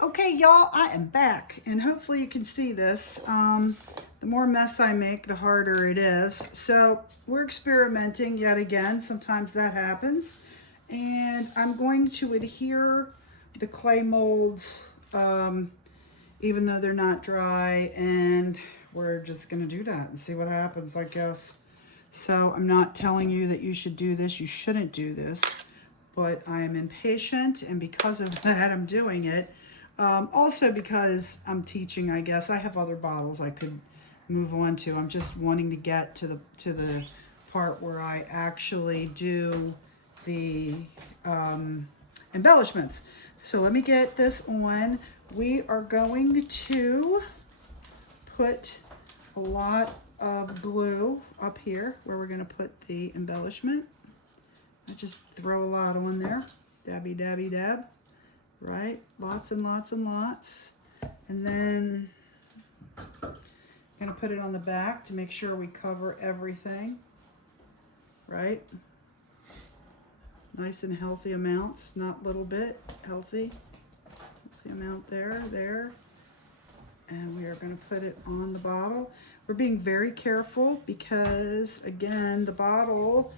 Okay, y'all, I am back, and hopefully you can see this. The more mess I make, the harder it is. So we're experimenting yet again. Sometimes that happens. And I'm going to adhere the clay molds, even though they're not dry, and we're just gonna do that and see what happens, I guess. So I'm not telling you that you should do this. You shouldn't do this, but I am impatient, and because of that, I'm doing it. Also because I'm teaching, I guess. I have other bottles I could move on to. I'm just wanting to get to the part where I actually do the embellishments. So let me get this on. We are going to put a lot of glue up here where we're going to put the embellishment. I just throw a lot on there. Dabby, dabby, dab. Right? Lots and lots and lots. And then I'm going to put it on the back to make sure we cover everything. Right? Nice and healthy amounts, not little bit, healthy. Healthy amount there. And we are going to put it on the bottle. We're being very careful because, again, the bottle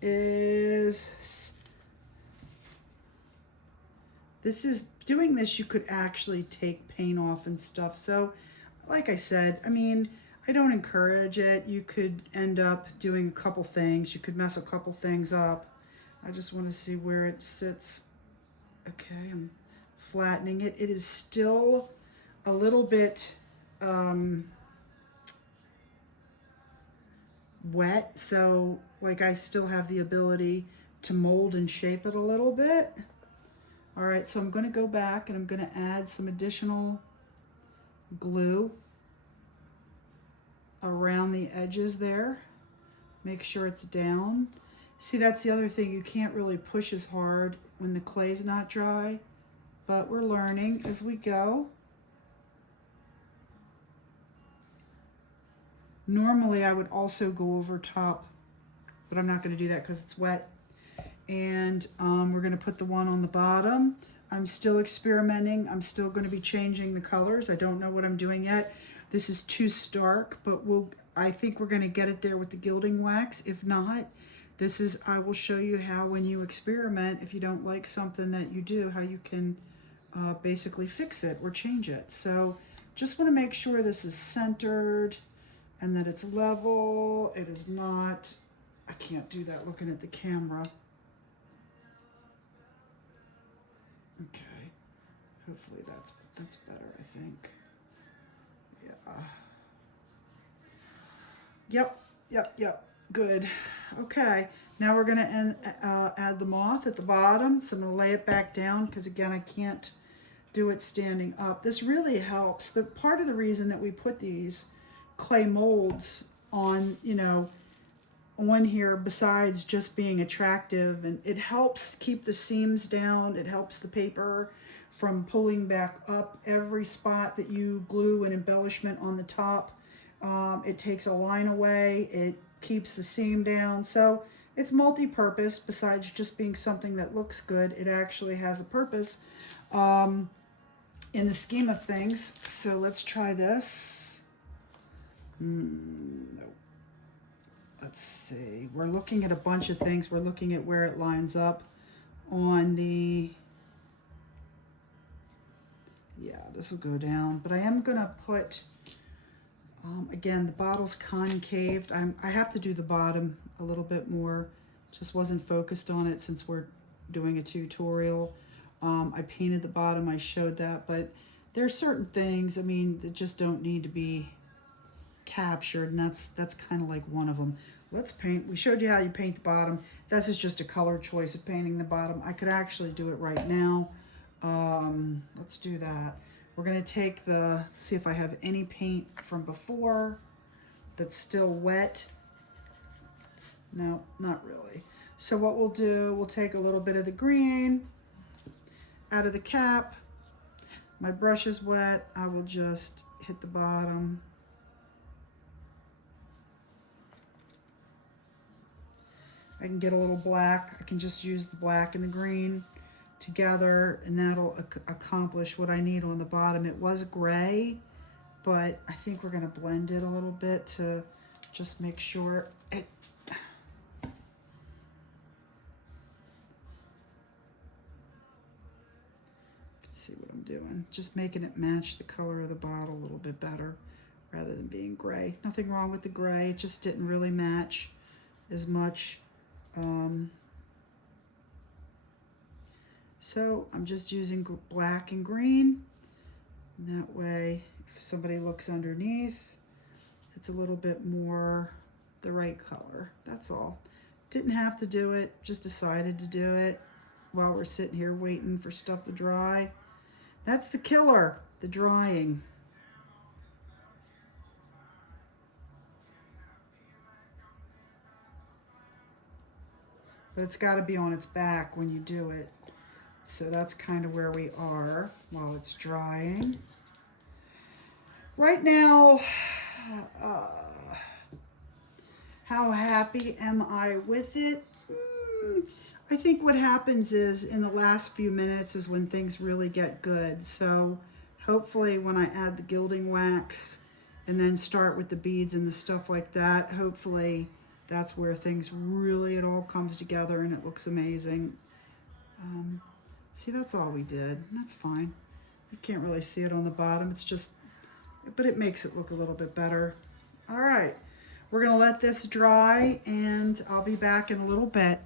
is... doing this, you could actually take paint off and stuff. So, like I said, I mean, I don't encourage it. You could end up doing a couple things. You could mess a couple things up. I just want to see where it sits. Okay, I'm flattening it. It is still a little bit wet, so like I still have the ability to mold and shape it a little bit. All right, so I'm going to go back and I'm going to add some additional glue around the edges there. Make sure it's down. See, that's the other thing. You can't really push as hard when the clay's not dry, but we're learning as we go. Normally, I would also go over top, but I'm not going to do that because it's wet. And we're going to put the one on the bottom. I'm still experimenting. I'm still going to be changing the colors. I don't know what I'm doing yet. This is too stark, but I think we're going to get it there with the gilding wax. If not, I will show you how, when you experiment, if you don't like something that you do, how you can basically fix it or change it. So just want to make sure this is centered and that it's level. It is not. I can't do that looking at the camera. Okay, hopefully that's better, I think. Yeah. Yep, good. Okay, now we're gonna add the moth at the bottom. So I'm gonna lay it back down because, again, I can't do it standing up. This really helps. The part of the reason that we put these clay molds on, on here, besides just being attractive, and it helps keep the seams down. It helps the paper from pulling back up every spot that you glue an embellishment on the top. It takes a line away. It keeps the seam down. So it's multi-purpose. Besides just being something that looks good, it actually has a purpose in the scheme of things. So let's try this. No. Let's see, we're looking at a bunch of things. We're looking at where it lines up on the, yeah, this will go down, but I am gonna put, again, the bottle's concaved. I have to do the bottom a little bit more. Just wasn't focused on it since we're doing a tutorial. I painted the bottom, I showed that, but there are certain things, I mean, that just don't need to be captured, and that's kind of like one of them. Let's paint. We showed you how you paint the bottom. This is just a color choice of painting the bottom. I could actually do it right now. Let's do that. We're going to take see if I have any paint from before that's still wet. No, not really. So what we'll do, we'll take a little bit of the green out of the cap. My brush is wet. I will just hit the bottom. I can get a little black. I can just use the black and the green together, and that'll accomplish what I need on the bottom. It was gray, but I think we're going to blend it a little bit to just make sure it. Let's see what I'm doing. Just making it match the color of the bottle a little bit better rather than being gray. Nothing wrong with the gray, it just didn't really match as much. So I'm just using black and green. And that way, if somebody looks underneath, it's a little bit more the right color. That's all. Didn't have to do it, just decided to do it while we're sitting here waiting for stuff to dry. That's the killer, the drying. But it's got to be on its back when you do it. So that's kind of where we are while it's drying. Right now, how happy am I with it? I think what happens is in the last few minutes is when things really get good. So hopefully when I add the gilding wax and then start with the beads and the stuff like that, hopefully that's where things really, it all comes together and it looks amazing. See, that's all we did. That's fine. You can't really see it on the bottom. It's just, but it makes it look a little bit better. All right, we're gonna let this dry and I'll be back in a little bit.